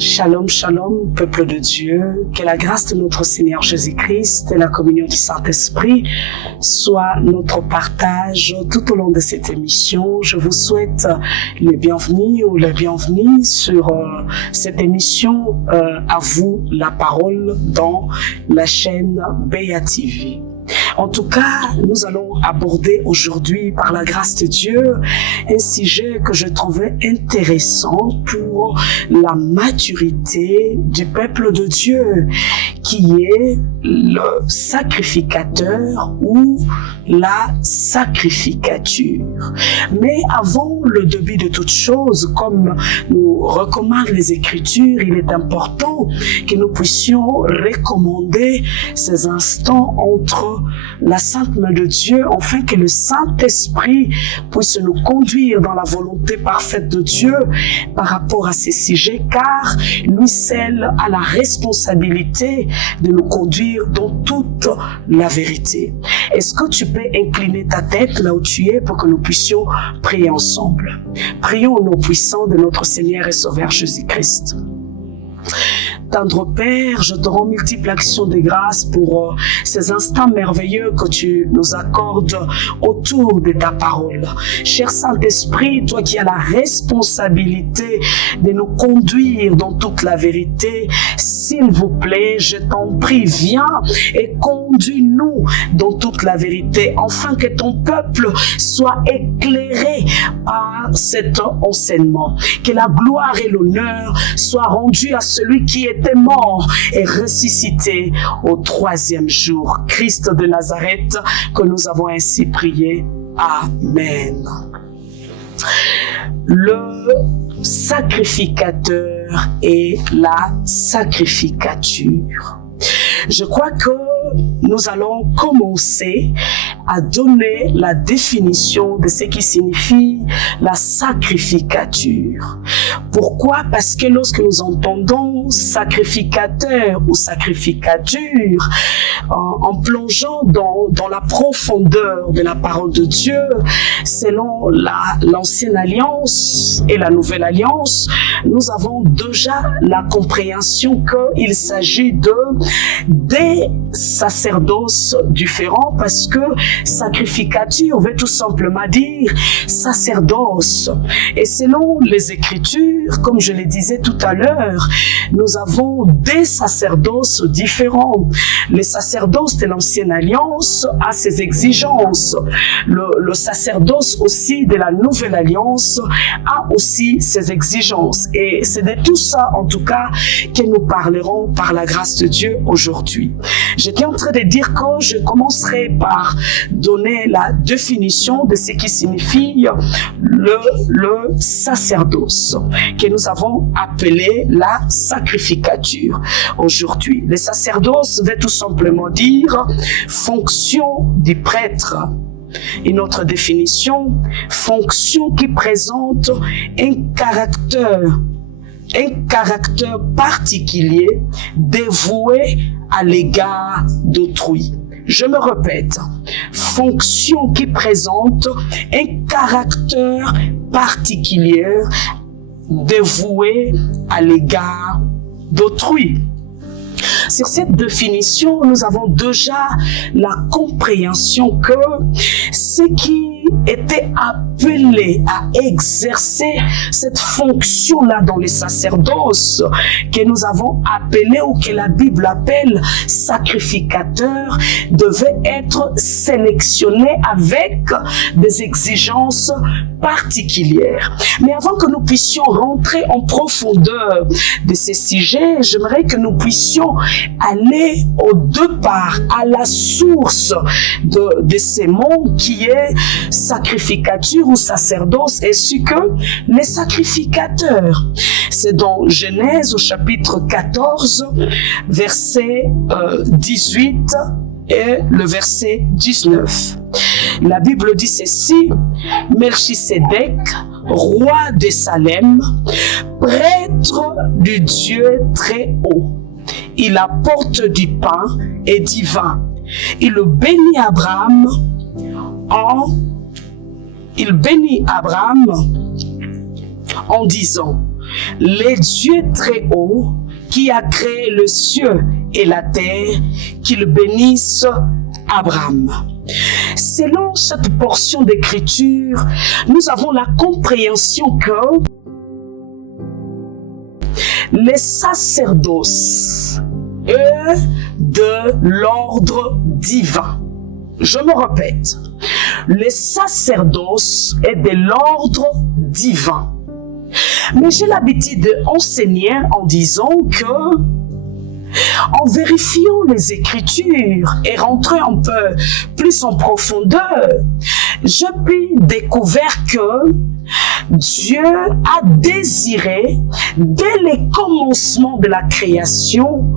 Shalom, shalom, peuple de Dieu, que la grâce de notre Seigneur Jésus-Christ et la communion du Saint-Esprit soient notre partage tout au long de cette émission. Je vous souhaite les bienvenus ou les bienvenues sur cette émission à vous, la parole, dans la chaîne BATV. En tout cas, nous allons aborder aujourd'hui, par la grâce de Dieu, un sujet que je trouvais intéressant pour la maturité du peuple de Dieu, qui est le sacrificateur ou la sacrificature. Mais avant le début de toute chose, comme nous recommandent les Écritures, il est important que nous puissions recommander ces instants entre la sainte main de Dieu, afin que le Saint-Esprit puisse nous conduire dans la volonté parfaite de Dieu par rapport à ces sujets, car lui seul a la responsabilité de nous conduire dans toute la vérité. Est-ce que tu peux incliner ta tête là où tu es pour que nous puissions prier ensemble? Prions au nom puissant de notre Seigneur et Sauveur Jésus-Christ. Tendre Père, je te rends multiples actions de grâce pour ces instants merveilleux que tu nous accordes autour de ta parole. Cher Saint-Esprit, toi qui as la responsabilité de nous conduire dans toute la vérité, s'il vous plaît, je t'en prie, viens et conduis-nous dans toute la vérité, afin que ton peuple soit éclairé par cet enseignement. Que la gloire et l'honneur soient rendus à celui qui était mort et ressuscité au 3e jour, Christ de Nazareth, que nous avons ainsi prié. Amen. Le sacrificateur et la sacrificature. Je crois que nous allons commencer à donner la définition de ce qui signifie la sacrificature. Pourquoi? Parce que lorsque nous entendons sacrificateur ou sacrificature, en plongeant dans la profondeur de la parole de Dieu, selon l'ancienne alliance et la nouvelle alliance, nous avons déjà la compréhension qu'il s'agit des sacerdoces différents, parce que sacrificature veut tout simplement dire sacerdoce. Et selon les Écritures, comme je le disais tout à l'heure, nous avons des sacerdoces différents. Les sacerdoces de l'ancienne alliance a ses exigences. Le sacerdoce aussi de la nouvelle alliance a aussi ses exigences. Et c'est de tout ça, en tout cas, que nous parlerons par la grâce de Dieu aujourd'hui. J'étais en train de dire que je commencerai par donner la définition de ce qui signifie le sacerdoce, que nous avons appelé la sacrificature aujourd'hui. Le sacerdoce veut tout simplement dire fonction du prêtre. Une autre définition, fonction qui présente un caractère particulier dévoué à l'égard d'autrui. Je me répète, fonction qui présente un caractère particulier dévoué à l'égard d'autrui. Sur cette définition, nous avons déjà la compréhension que ce qui était appelé à exercer cette fonction-là dans les sacerdoces, que nous avons appelé ou que la Bible appelle sacrificateur, devait être sélectionné avec des exigences particulières. Mais avant que nous puissions rentrer en profondeur de ces sujets, j'aimerais que nous puissions aller au départ, à la source de ces mots qui est sacrificature ou sacerdoce, ainsi que les sacrificateurs. C'est dans Genèse au chapitre 14, verset 18 et le verset 19. La Bible dit ceci: Melchisédek, roi de Salem, prêtre du Dieu très haut, il apporte du pain et du vin. Il bénit Abraham en disant: les dieux très hauts, qui a créé le ciel et la terre, qu'il bénisse Abraham. Selon cette portion d'écriture, nous avons la compréhension que les sacerdoces est de l'ordre divin. Je me répète, les sacerdoces est de l'ordre divin. Mais j'ai l'habitude d'enseigner en disant que, en vérifiant les Écritures et rentrant un peu plus en profondeur, j'ai pu découvrir que Dieu a désiré, dès les commencements de la création,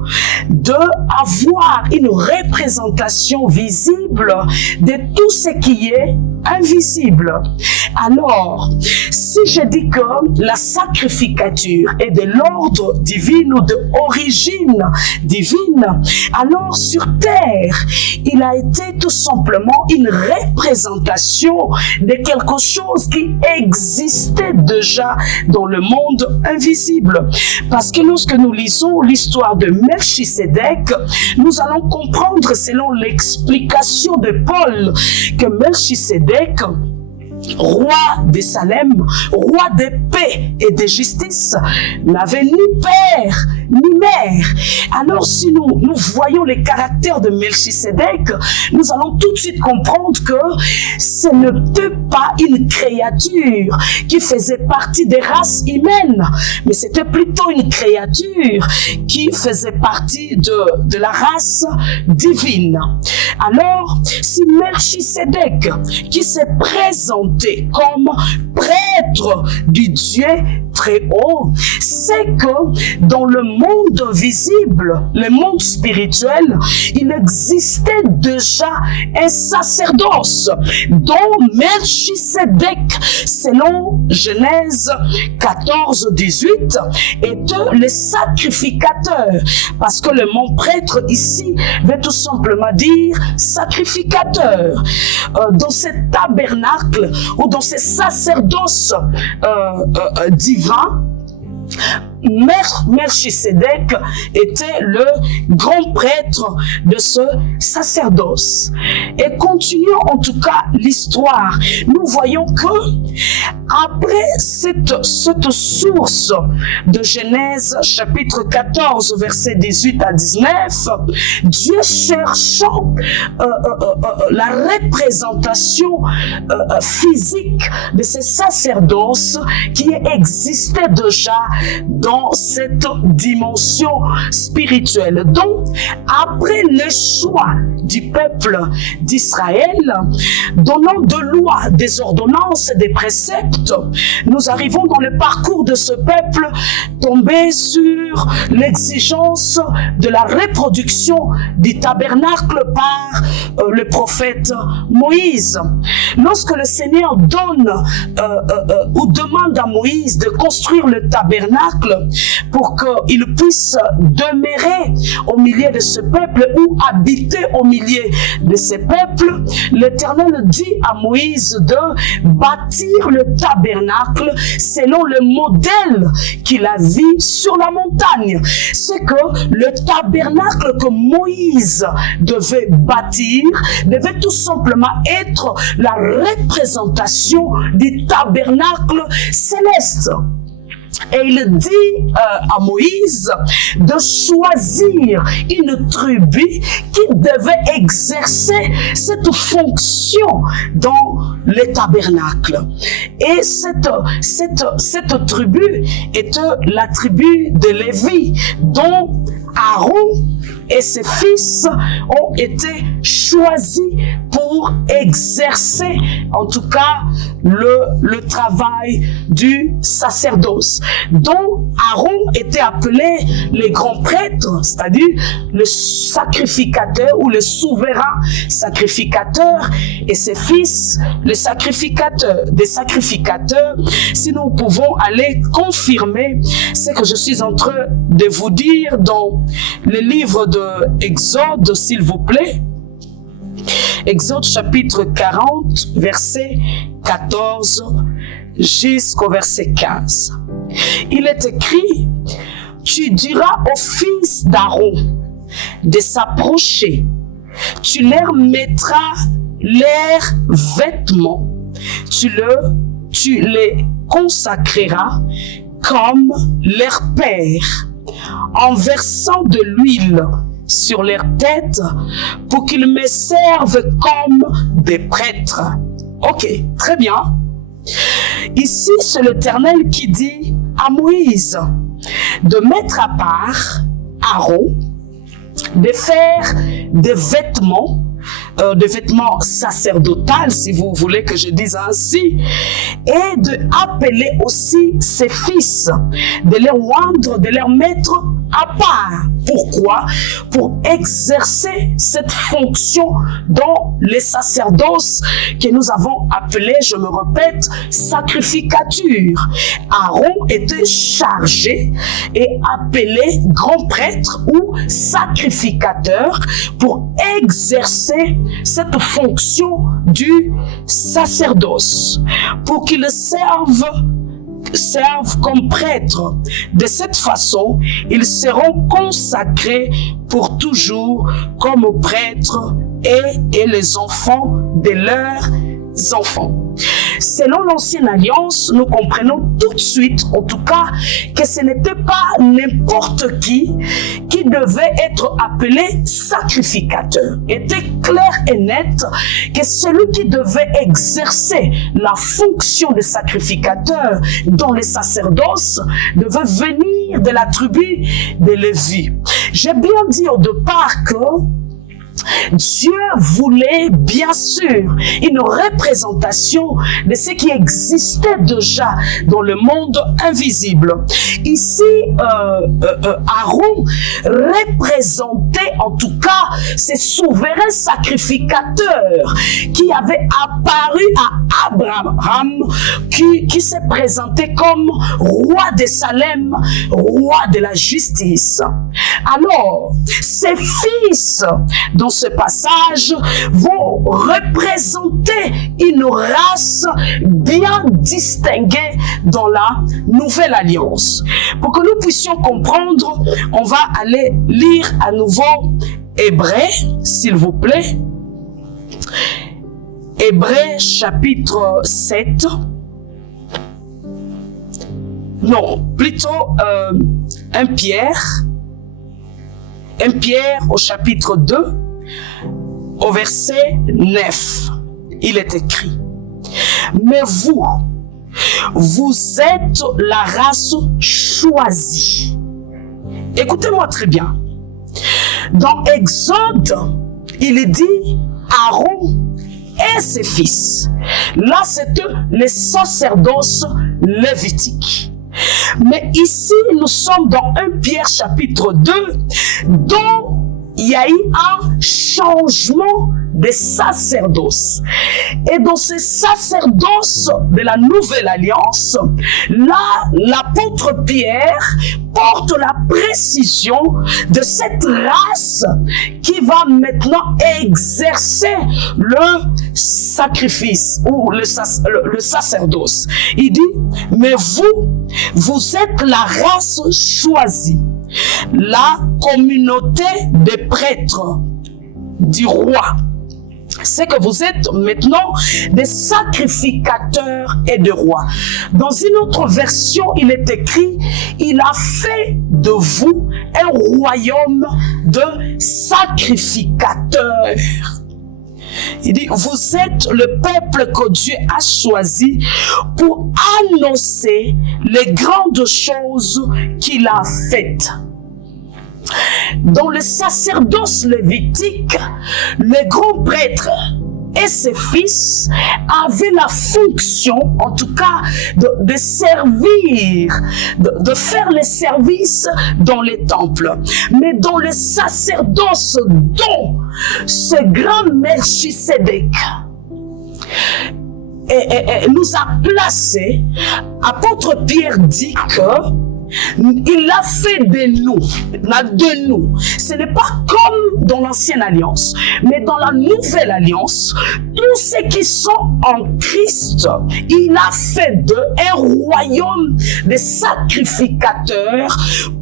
d'avoir une représentation visible de tout ce qui est invisible. Alors, si je dis que la sacrificature est de l'ordre divin ou de origine divine, alors sur terre, il a été tout simplement une représentation de quelque chose qui existait déjà dans le monde invisible. Parce que lorsque nous lisons l'histoire de Melchisédek, nous allons comprendre selon l'explication de Paul que Melchisédek, roi de Salem, roi de paix et de justice, n'avait ni père ni mère. Alors si nous voyons les caractères de Melchisédek, nous allons tout de suite comprendre que ce n'était pas une créature qui faisait partie des races humaines, mais c'était plutôt une créature qui faisait partie de la race divine. Alors, si Melchisédek, qui s'est présenté comme prêtre du Dieu très haut, c'est que dans le monde visible, le monde spirituel, il existait déjà un sacerdoce dont Melchisédek, selon Genèse 14, 18, était le sacrificateur. Parce que le mot prêtre ici veut tout simplement dire sacrificateur. Dans ce tabernacle ou dans ce sacerdoce divin, Melchisédek était le grand prêtre de ce sacerdoce. Et continuons en tout cas l'histoire. Nous voyons que après cette source de Genèse chapitre 14 versets 18 à 19, Dieu cherchant la représentation physique de ces sacerdoces qui existaient déjà dans cette dimension spirituelle. Donc, après le choix du peuple d'Israël, donnant de lois, des ordonnances, des préceptes, nous arrivons dans le parcours de ce peuple tombé sur l'exigence de la reproduction du tabernacle par le prophète Moïse. Lorsque le Seigneur donne ou demande à Moïse de construire le tabernacle pour qu'il puisse demeurer au milieu de ce peuple ou habiter au milieu de ce peuple, l'Éternel dit à Moïse de bâtir le tabernacle selon le modèle qu'il a vu sur la montagne. C'est que le tabernacle que Moïse devait bâtir devait tout simplement être la représentation du tabernacle céleste. Et il dit à Moïse de choisir une tribu qui devait exercer cette fonction dans le tabernacle. Et cette tribu était la tribu de Lévi, dont Aaron et ses fils ont été choisis pour exercer en tout cas le travail du sacerdoce. Donc Aaron était appelé le grand prêtre, c'est-à-dire le sacrificateur ou le souverain sacrificateur, et ses fils les sacrificateurs. Des sacrificateurs, si nous pouvons aller confirmer ce que je suis en train de vous dire dans le livre de Exode, s'il vous plaît. Exode chapitre 40, verset 14 jusqu'au verset 15. il est écrit, tu diras aux fils d'Aaron de s'approcher, tu leur mettras leurs vêtements, tu les consacreras comme leur père, en versant de l'huile sur leurs têtes pour qu'ils me servent comme des prêtres. Ok, très bien. Ici, c'est l'Éternel qui dit à Moïse de mettre à part Aaron, de faire des vêtements sacerdotaux, si vous voulez que je dise ainsi, et d'appeler aussi ses fils, de les oindre, de les mettre à part. Pourquoi? Pour exercer cette fonction dans les sacerdoces que nous avons appelé, je me répète, sacrificature. Aaron était chargé et appelé grand prêtre ou sacrificateur pour exercer cette fonction du sacerdoce, pour qu'il serve comme prêtres. De cette façon, ils seront consacrés pour toujours comme prêtres et les enfants de leurs enfants. Selon l'Ancienne Alliance, nous comprenons tout de suite, en tout cas, que ce n'était pas n'importe qui devait être appelé sacrificateur. Il était clair et net que celui qui devait exercer la fonction de sacrificateur dans les sacerdoces devait venir de la tribu de Lévi. J'ai bien dit au départ que Dieu voulait bien sûr une représentation de ce qui existait déjà dans le monde invisible. Ici, Aaron représentait en tout cas ces souverains sacrificateurs qui avaient apparu à Abraham, qui s'est présenté comme roi de Salem, roi de la justice. Alors, ses fils dans ce passage vont représenter une race bien distinguée dans la Nouvelle Alliance. Pour que nous puissions comprendre, on va aller lire à nouveau Hébreux, s'il vous plaît. Hébreux chapitre 7. Non, plutôt 1 Pierre. 1 Pierre au chapitre 2, au verset 9, il est écrit, « Mais vous êtes la race choisie. » Écoutez-moi très bien. Dans Exode, il est dit Aaron et ses fils. Là, c'était les sacerdoces lévitiques. Mais ici, nous sommes dans 1 Pierre chapitre 2, dont il y a eu un changement de sacerdoce. Et dans ces sacerdoces de la Nouvelle Alliance, là, l'apôtre Pierre porte la précision de cette race qui va maintenant exercer le sacrifice ou le sacerdoce. Il dit, mais vous êtes la race choisie, la communauté des prêtres du roi. C'est que vous êtes maintenant des sacrificateurs et des rois. Dans une autre version, il est écrit, il a fait de vous un royaume de sacrificateurs. Il dit, vous êtes le peuple que Dieu a choisi pour annoncer les grandes choses qu'il a faites. Dans le sacerdoce lévitique, le grand prêtre et ses fils avaient la fonction, en tout cas, de servir, de faire les services dans les temples. Mais dans le sacerdoce dont ce grand Melchisédek nous a placés, apôtre Pierre dit que Il a fait de nous. Ce n'est pas comme dans l'ancienne alliance, mais dans la nouvelle alliance, tous ceux qui sont en Christ, il a fait d'eux un royaume de sacrificateurs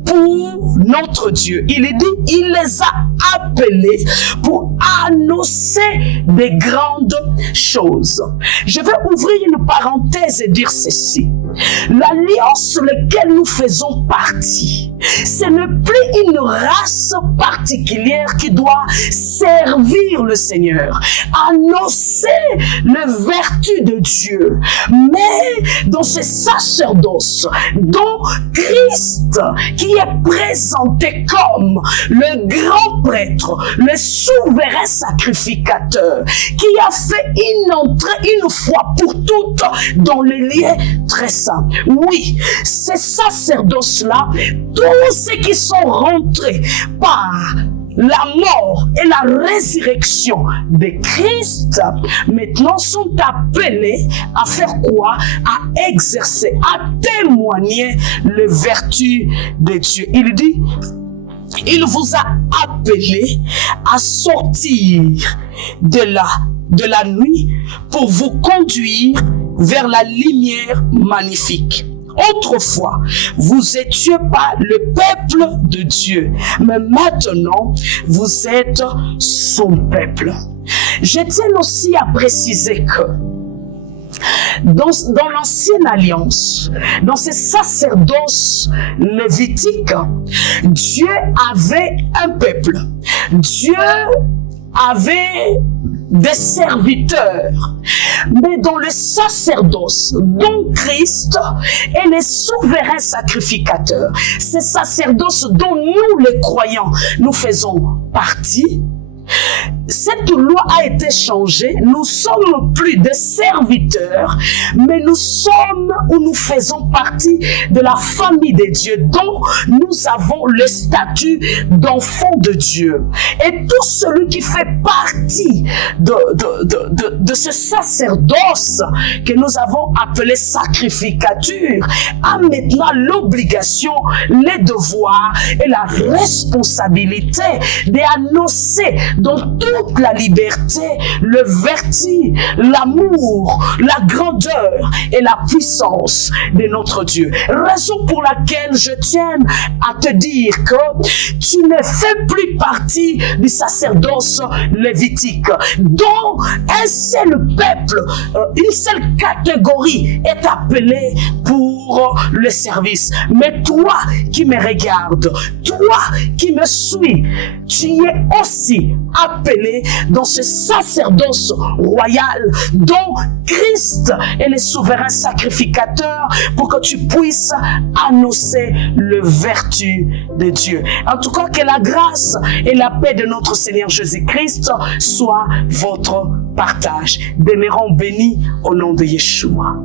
pour notre Dieu. Il est dit, il les a appelés pour annoncer des grandes choses. Je vais ouvrir une parenthèse et dire ceci. L'alliance sur laquelle nous faisons partie, ce n'est plus une race particulière qui doit servir le Seigneur, annoncer les vertus de Dieu, mais dans ce sacerdoce dont Christ, qui est présenté comme le grand prêtre, le souverain sacrificateur, qui a fait une entrée une fois pour toutes dans le lieu très saint. Oui, ces sacerdoces-là, tous ceux qui sont rentrés par la mort et la résurrection de Christ, maintenant sont appelés à faire quoi? À exercer, à témoigner les vertus de Dieu. Il dit, il vous a appelé à sortir de la nuit pour vous conduire vers la lumière magnifique. Autrefois, vous étiez pas le peuple de Dieu, mais maintenant, vous êtes son peuple. Je tiens aussi à préciser que dans l'ancienne alliance, dans ces sacerdoces lévitiques, Dieu avait un peuple. Dieu avait des serviteurs. Mais dans le sacerdoce, dont Christ est le souverain sacrificateur, ces sacerdoces dont nous les croyants, nous faisons partie, cette loi a été changée. Nous sommes plus des serviteurs, mais nous sommes ou nous faisons partie de la famille de Dieu, dont nous avons le statut d'enfant de Dieu. Et tout celui qui fait partie de ce sacerdoce que nous avons appelé sacrificature a maintenant l'obligation, les devoirs et la responsabilité d'annoncer dans toute la liberté, le vertu, l'amour, la grandeur et la puissance de notre Dieu. Raison pour laquelle je tiens à te dire que tu ne fais plus partie du sacerdoce lévitique, dont un seul peuple, une seule catégorie est appelée pour le service. Mais toi qui me regardes, toi qui me suis, tu es aussi appelé dans ce sacerdoce royal dont Christ est le souverain sacrificateur pour que tu puisses annoncer le vertu de Dieu. En tout cas, que la grâce et la paix de notre Seigneur Jésus-Christ soient votre partage. Demeurons bénis au nom de Yeshua.